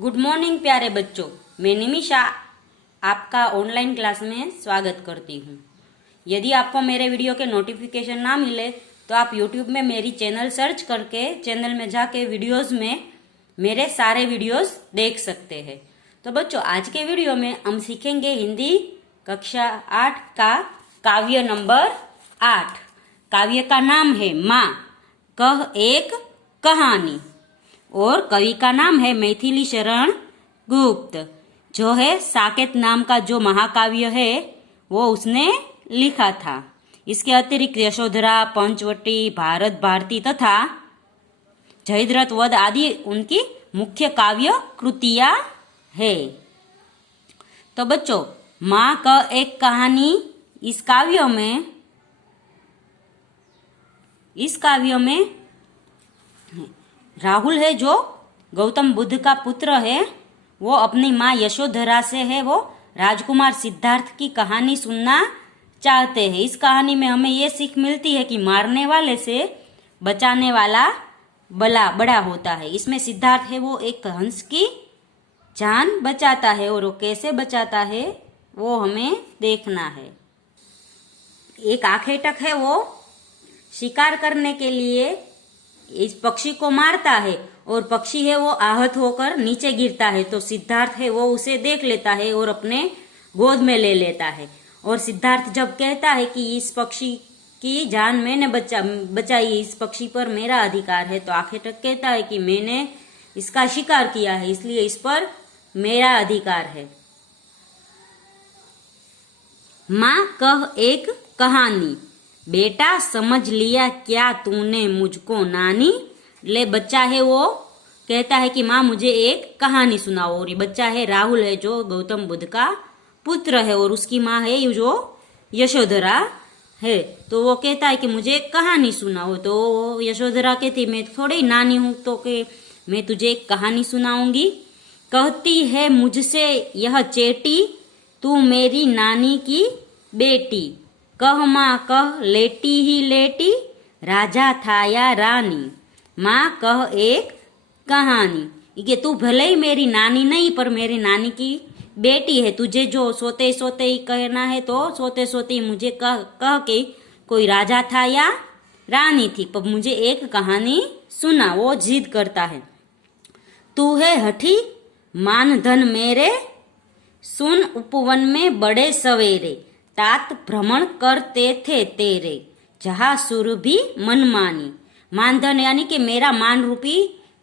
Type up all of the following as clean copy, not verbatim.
Good morning प्यारे बच्चों। मैं निमिषा आपका ऑनलाइन क्लास में स्वागत करती हूँ। यदि आपको मेरे वीडियो के नोटिफिकेशन ना मिले तो आप यूट्यूब में मेरी चैनल सर्च करके चैनल में जाके वीडियोस में मेरे सारे वीडियोस देख सकते हैं। तो बच्चों, आज के वीडियो में हम सीखेंगे हिंदी कक्षा 8 का काव्य नंबर 8। काव्य का नाम है माँ कह एक कहानी और कवि का नाम है मैथिली शरण गुप्त। जो है साकेत नाम का जो महाकाव्य है वो उसने लिखा था। इसके अतिरिक्त यशोधरा, पंचवटी, भारत भारती तथा जयद्रथ वध आदि उनकी मुख्य काव्य कृतियां है। तो बच्चों, माँ का एक कहानी इस काव्य में राहुल है जो गौतम बुद्ध का पुत्र है, वो अपनी माँ यशोधरा से है वो राजकुमार सिद्धार्थ की कहानी सुनना चाहते हैं। इस कहानी में हमें ये सीख मिलती है कि मारने वाले से बचाने वाला बड़ा होता है। इसमें सिद्धार्थ है वो एक हंस की जान बचाता है और वो कैसे बचाता है वो हमें देखना है। एक आखेटक है वो शिकार करने के लिए इस पक्षी को मारता है और पक्षी है वो आहत होकर नीचे गिरता है। तो सिद्धार्थ है वो उसे देख लेता है और अपने गोद में ले लेता है। और सिद्धार्थ जब कहता है कि इस पक्षी की जान मैंने बचाई, इस पक्षी पर मेरा अधिकार है, तो आखेटक कहता है कि मैंने इसका शिकार किया है इसलिए इस पर मेरा अधिकार है। माँ कह एक कहानी, बेटा समझ लिया क्या तूने मुझको नानी। ले बच्चा है वो कहता है कि माँ मुझे एक कहानी सुनाओ। और ये बच्चा है राहुल है जो गौतम बुद्ध का पुत्र है और उसकी माँ है जो यशोधरा है। तो वो कहता है कि मुझे एक कहानी सुनाओ। तो यशोधरा कहती मैं थोड़ी नानी हूँ तो कि मैं तुझे एक कहानी सुनाऊंगी। कहती है मुझसे यह चेटी तू मेरी नानी की बेटी। कह माँ कह लेटी ही लेटी राजा था या रानी। माँ कह एक कहानी कि तू भले ही मेरी नानी नहीं पर मेरी नानी की बेटी है। तुझे जो सोते सोते ही कहना है तो सोते सोते ही मुझे कह के कोई राजा था या रानी थी, पर मुझे एक कहानी सुना। वो जिद करता है। तू है हठी मान धन मेरे सुन उपवन में बड़े सवेरे। तात भ्रमण करते थे तेरे जहा सुर भी मनमानी। मान धन यानी कि मेरा मान रूपी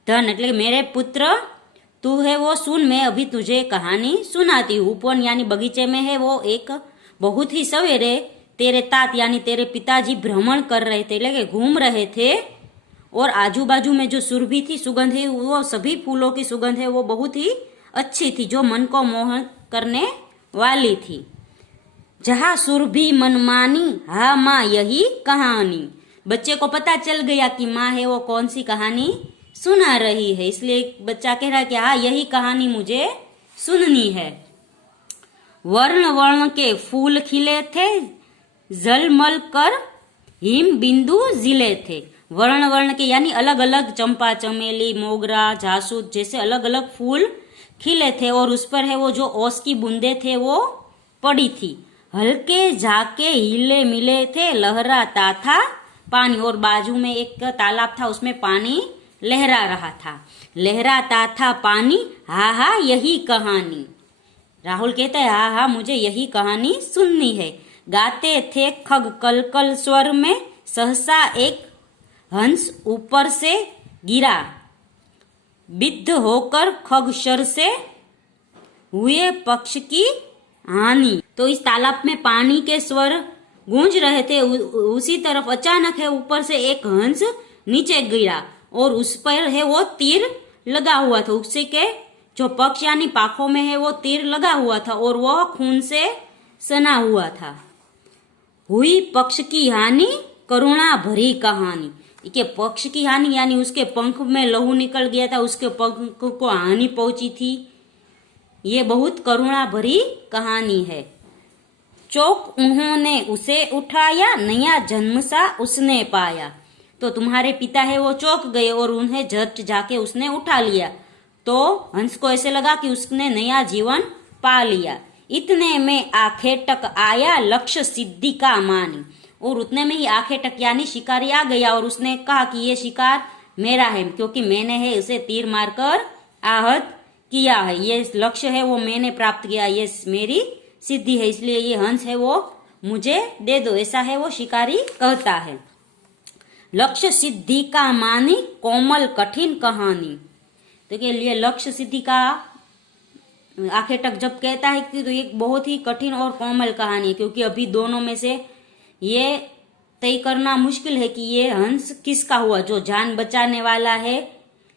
धन, એટલે मेरे पुत्र तू है वो सुन, मैं अभी तुझे कहानी सुनाती हूँ। उपवन यानी बगीचे में है वो एक बहुत ही सवेरे तेरे तात यानी तेरे पिताजी भ्रमण कर रहे थे, એટલે કે घूम रहे थे। और आजू बाजू में जो सुरभि थी, सुगंध है, वो सभी फूलों की सुगंध है वो बहुत ही अच्छी थी जो मन को मोहन करने वाली थी। जहाँ सुरभि मनमानी हाँ माँ यही कहानी। बच्चे को पता चल गया कि माँ है वो कौन सी कहानी सुना रही है, इसलिए बच्चा कह रहा है कि हाँ यही कहानी मुझे सुननी है। वर्ण वर्ण के फूल खिले थे जलमल कर हिम बिंदु जिले थे। वर्ण वर्ण के यानी अलग अलग चंपा, चमेली, मोगरा, जासूद जैसे अलग अलग फूल खिले थे और उस पर है वो जो ओस की बूंदे थे वो पड़ी थी। हल्के झाके हिले मिले थे लहराता था पानी। और बाजू में एक तालाब था उसमें पानी लहरा रहा था। लहराता था पानी हा हा यही कहानी। राहुल कहता है हा हा मुझे यही कहानी सुननी है। गाते थे खग कलकल स्वर में सहसा एक हंस ऊपर से गिरा। बिद्ध होकर खग शर से हुए पक्ष की हानि। तो इस तालाब में पानी के स्वर गूंज रहे थे, उसी तरफ अचानक है ऊपर से एक हंस नीचे गिरा और उस पर है वो तीर लगा हुआ था। उससे के जो पक्ष यानी पाखों में है वो तीर लगा हुआ था और वो खून से सना हुआ था। हुई पक्ष की हानि करुणा भरी कहानी। कि पक्ष की हानि यानी उसके पंख में लहू निकल गया था, उसके पंख को हानि पहुंची थी। ये बहुत करुणा भरी कहानी है। चौक उन्होंने उसे उठाया नया जन्म सा उसने पाया। तो तुम्हारे पिता है वो चौक गए और उन्हें झट जाके उसने उठा लिया। तो हंस को ऐसे लगा कि उसने नया जीवन पा लिया। इतने में आखेटक आया लक्ष्य सिद्धि का मानी, और उतने में ही आखेटक यानी शिकारी आ गया और उसने कहा कि ये शिकार मेरा है, क्योंकि मैंने है उसे तीर मारकर आहत किया है, ये लक्ष्य है वो मैंने प्राप्त किया, ये मेरी सिद्धि है, इसलिए ये हंस है वो मुझे दे दो, ऐसा है वो शिकारी कहता है। लक्ष्य सिद्धि का मानी कोमल कठिन कहानी, तो के लिए लक्ष्य सिद्धि का आखेटक जब कहता है कि तो ये बहुत ही कठिन और कोमल कहानी है, क्योंकि अभी दोनों में से ये तय करना मुश्किल है कि ये हंस किसका हुआ, जो जान बचाने वाला है,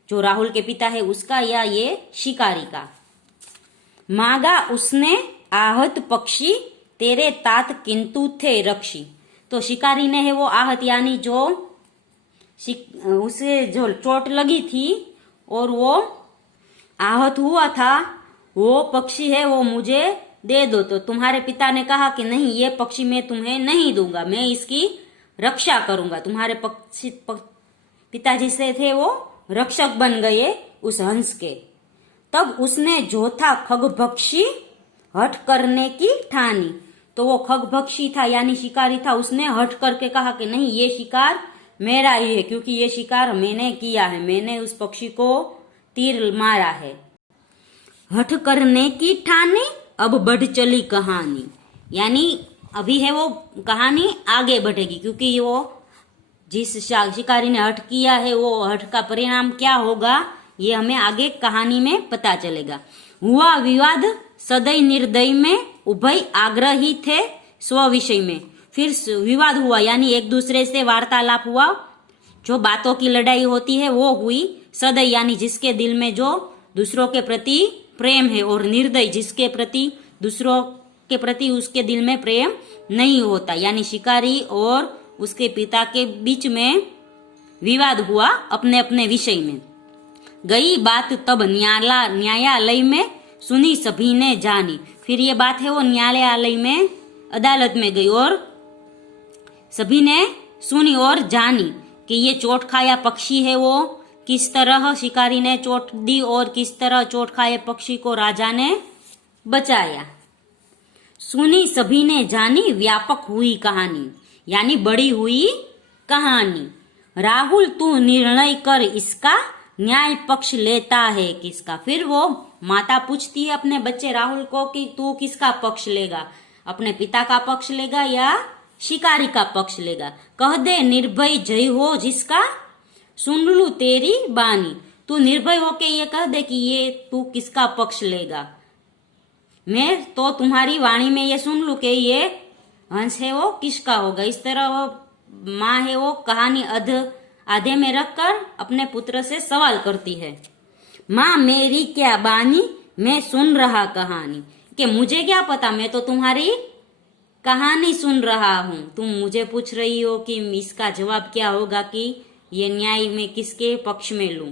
जो राहुल के पिता है उसका, या ये शिकारी का। मांगा उसने आहत पक्षी तेरे तात किंतु थे रक्षी, तो शिकारी ने है वो आहत यानी जो उसे जो चोट लगी थी और वो आहत हुआ था, वो पक्षी है वो मुझे दे दो। तो तुम्हारे पिता ने कहा कि नहीं, ये पक्षी मैं तुम्हें नहीं दूंगा, मैं इसकी रक्षा करूंगा। तुम्हारे पिताजी से थे वो रक्षक बन गए उस हंस के। तब उसने जो था खगभक्षी हट करने की ठानी, तो वो खगभक्षी था यानी शिकारी था, उसने हट करके कहा कि नहीं, ये शिकार मेरा ही है, क्योंकि ये शिकार मैंने किया है, मैंने उस पक्षी को तीर मारा है। हट करने की ठानी अब बढ़ चली कहानी, यानी अभी है वो कहानी आगे बढ़ेगी, क्योंकि वो जिस शिकारी ने हट किया है वो हट का परिणाम क्या होगा ये हमें आगे कहानी में पता चलेगा। हुआ विवाद सदय निर्दय में, उभय आग्रही थे स्व विषय में। फिर विवाद हुआ यानी एक दूसरे से वार्तालाप हुआ, जो बातों की लड़ाई होती है वो हुई। सदय यानी जिसके दिल में जो दूसरों के प्रति प्रेम है, और निर्दय जिसके प्रति दूसरों के प्रति उसके दिल में प्रेम नहीं होता, यानी शिकारी और उसके पिता के बीच में विवाद हुआ अपने अपने विषय में। गई बात तब न्यायालय में, सुनी सभी ने जानी। फिर ये बात है वो न्यायालय में अदालत में गई और सभी ने सुनी और जानी कि ये चोट खाया पक्षी है वो किस तरह शिकारी ने चोट दी और किस तरह चोट खाए पक्षी को राजा ने बचाया। सुनी सभी ने जानी व्यापक हुई कहानी, यानी बड़ी हुई कहानी। राहुल तू निर्णय कर इसका, न्याय पक्ष लेता है किसका। फिर वो माता पूछती है अपने बच्चे राहुल को कि तू किसका पक्ष लेगा, अपने पिता का पक्ष लेगा या शिकारी का पक्ष लेगा। कह दे निर्भय जय हो जिसका, सुन लू तेरी बानी। तू निर्भय होके ये कह दे कि ये तू किसका पक्ष लेगा, मैं तो तुम्हारी वाणी में ये सुन लू कि ये हंस है वो किसका होगा। इस तरह वो माँ है वो कहानी आधे में रखकर अपने पुत्र से सवाल करती है। माँ मेरी क्या बानी, मैं सुन रहा कहानी, कि मुझे क्या पता, मैं तो तुम्हारी कहानी सुन रहा हूं। तुम मुझे पूछ रही हो कि इसका जवाब क्या होगा कि ये न्याय में किसके पक्ष में लूं।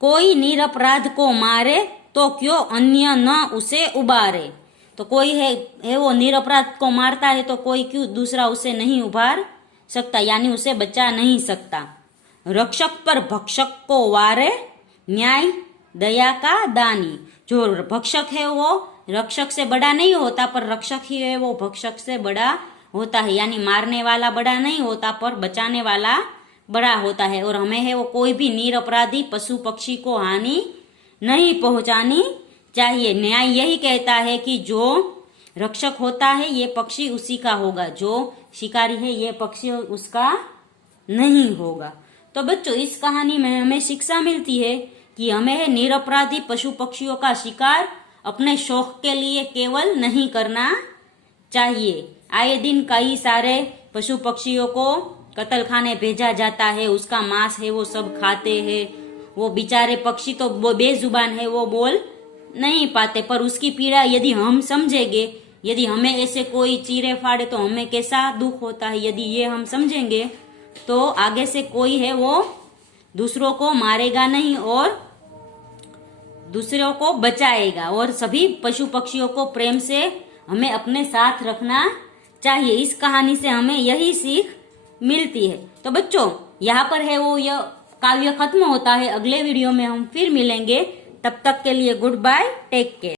कोई निरपराध को मारे तो क्यों अन्य न उसे उबारे। तो कोई है वो निरपराध को मारता है तो कोई क्यों दूसरा उसे नहीं उबार सकता, यानी उसे बचा नहीं सकता। रक्षक पर भक्षक को वारे, न्याय दया का दानी। जो भक्षक है वो रक्षक से बड़ा नहीं होता, पर रक्षक ही है वो भक्षक से बड़ा होता है, यानी मारने वाला बड़ा नहीं होता पर बचाने वाला बड़ा होता है। और हमें है वो कोई भी निरपराधी पशु पक्षी को हानि नहीं पहुंचानी चाहिए। न्याय यही कहता है कि जो रक्षक होता है ये पक्षी उसी का होगा, जो शिकारी है ये पक्षी उसका नहीं होगा। तो बच्चों इस कहानी में हमें शिक्षा मिलती है कि हमें निरपराधी पशु पक्षियों का शिकार अपने शौक के लिए केवल नहीं करना चाहिए। आए दिन कई सारे पशु पक्षियों को कत्ल खाने भेजा जाता है, उसका मांस है वो सब खाते हैं। वो बेचारे पक्षी तो बेजुबान है, वो बोल नहीं पाते, पर उसकी पीड़ा यदि हम समझेंगे, यदि हमें ऐसे कोई चीरे फाड़े तो हमें कैसा दुख होता है, यदि ये हम समझेंगे तो आगे से कोई है वो दूसरों को मारेगा नहीं और दूसरों को बचाएगा। और सभी पशु पक्षियों को प्रेम से हमें अपने साथ रखना चाहिए। इस कहानी से हमें यही सीख मिलती है। तो बच्चों यहाँ पर है वो यह काव्य खत्म होता है। अगले वीडियो में हम फिर मिलेंगे। तब तक के लिए गुड बाय, टेक केयर।